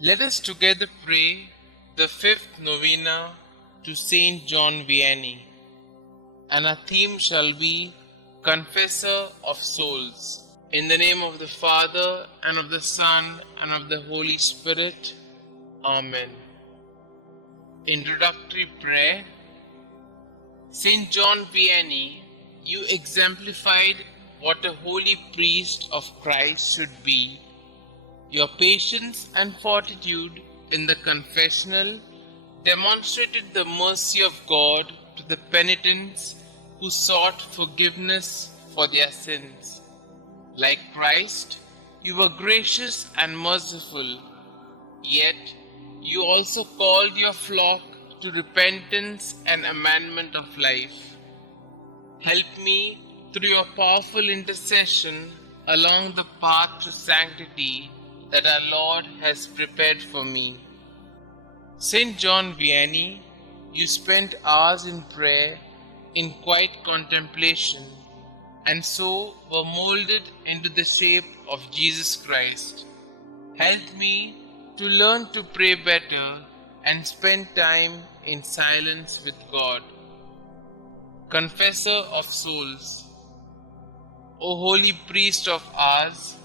Let us together pray the fifth novena to St John Vianney, and our theme shall be Confessor of Souls. In the name of the Father, and of the Son, and of the Holy Spirit. Amen. Introductory Prayer. St John Vianney, you exemplified what a holy priest of Christ should be. Your patience and fortitude in the confessional demonstrated the mercy of God to the penitents who sought forgiveness for their sins. Like Christ, you were gracious and merciful, yet you also called your flock to repentance and amendment of life. Help me, through your powerful intercession, along the path to sanctity that our Lord has prepared for me. St. John Vianney, you spent hours in prayer, in quiet contemplation, and so were molded into the shape of Jesus Christ. Help me to learn to pray better and spend time in silence with God. Confessor of Souls, O holy priest of ours,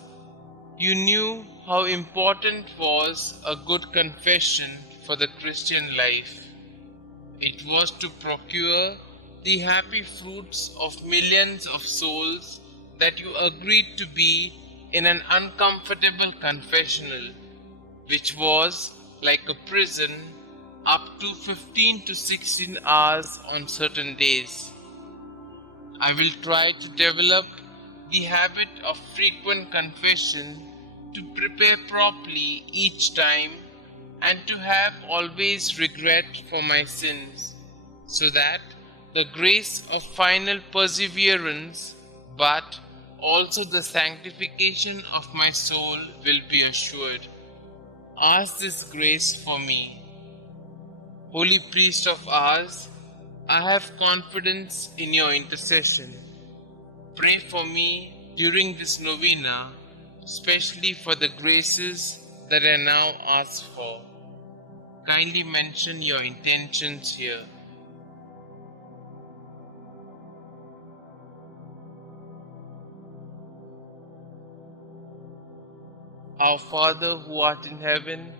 you knew how important was a good confession for the Christian life. It was to procure the happy fruits of millions of souls that you agreed to be in an uncomfortable confessional, which was like a prison up to 15 to 16 hours on certain days. I will try to develop the habit of frequent confession, to prepare properly each time, and to have always regret for my sins, so that the grace of final perseverance, but also the sanctification of my soul will be assured. Ask this grace for me. Holy priest of ours, I have confidence in your intercession. Pray for me during this novena, especially for the graces that I now ask for. Kindly mention your intentions here. Our Father who art in heaven,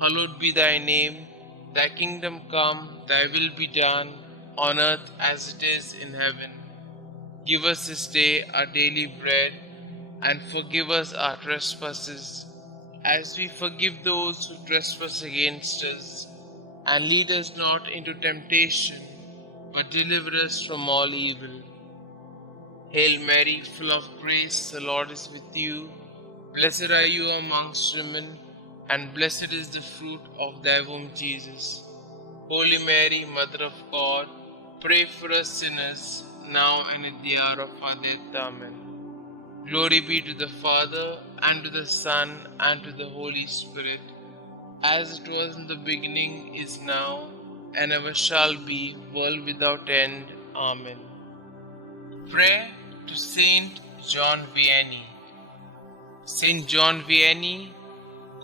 hallowed be thy name. Thy kingdom come, thy will be done, on earth as it is in heaven. Give us this day our daily bread, and forgive us our trespasses, as we forgive those who trespass against us. And lead us not into temptation, but deliver us from all evil. Hail Mary, full of grace, the Lord is with you. Blessed are you amongst women, and blessed is the fruit of thy womb, Jesus. Holy Mary, Mother of God, pray for us sinners, now and at the hour of our death. Amen. Glory be to the Father, and to the Son, and to the Holy Spirit, as it was in the beginning, is now, and ever shall be, world without end. Amen. Prayer to St. John Vianney. St. John Vianney,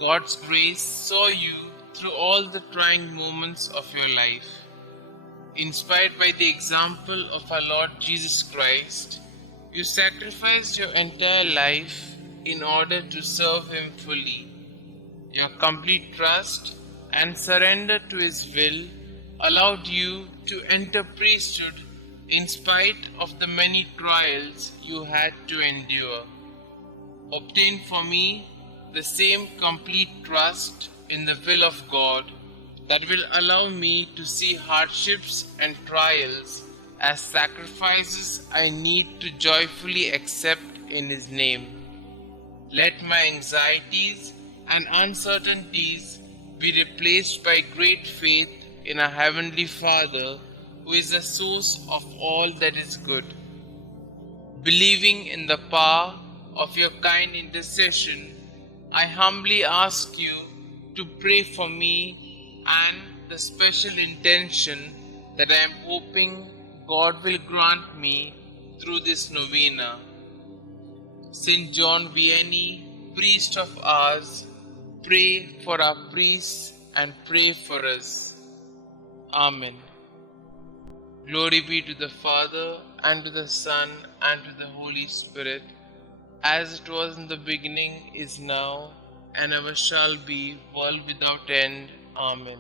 God's grace saw you through all the trying moments of your life. Inspired by the example of our Lord Jesus Christ, you sacrificed your entire life in order to serve Him fully. Your complete trust and surrender to His will allowed you to enter priesthood in spite of the many trials you had to endure. Obtain for me the same complete trust in the will of God that will allow me to see hardships and trials as sacrifices I need to joyfully accept in His name. Let my anxieties and uncertainties be replaced by great faith in our Heavenly Father, who is the source of all that is good. Believing in the power of your kind intercession, I humbly ask you to pray for me and the special intention that I am hoping God will grant me through this novena. St. John Vianney, priest of ours, Pray for our priests and pray for us. Amen. Glory be to the Father, and to the Son, and to the Holy Spirit, as it was in the beginning, is now, and ever shall be, world without end. Amen.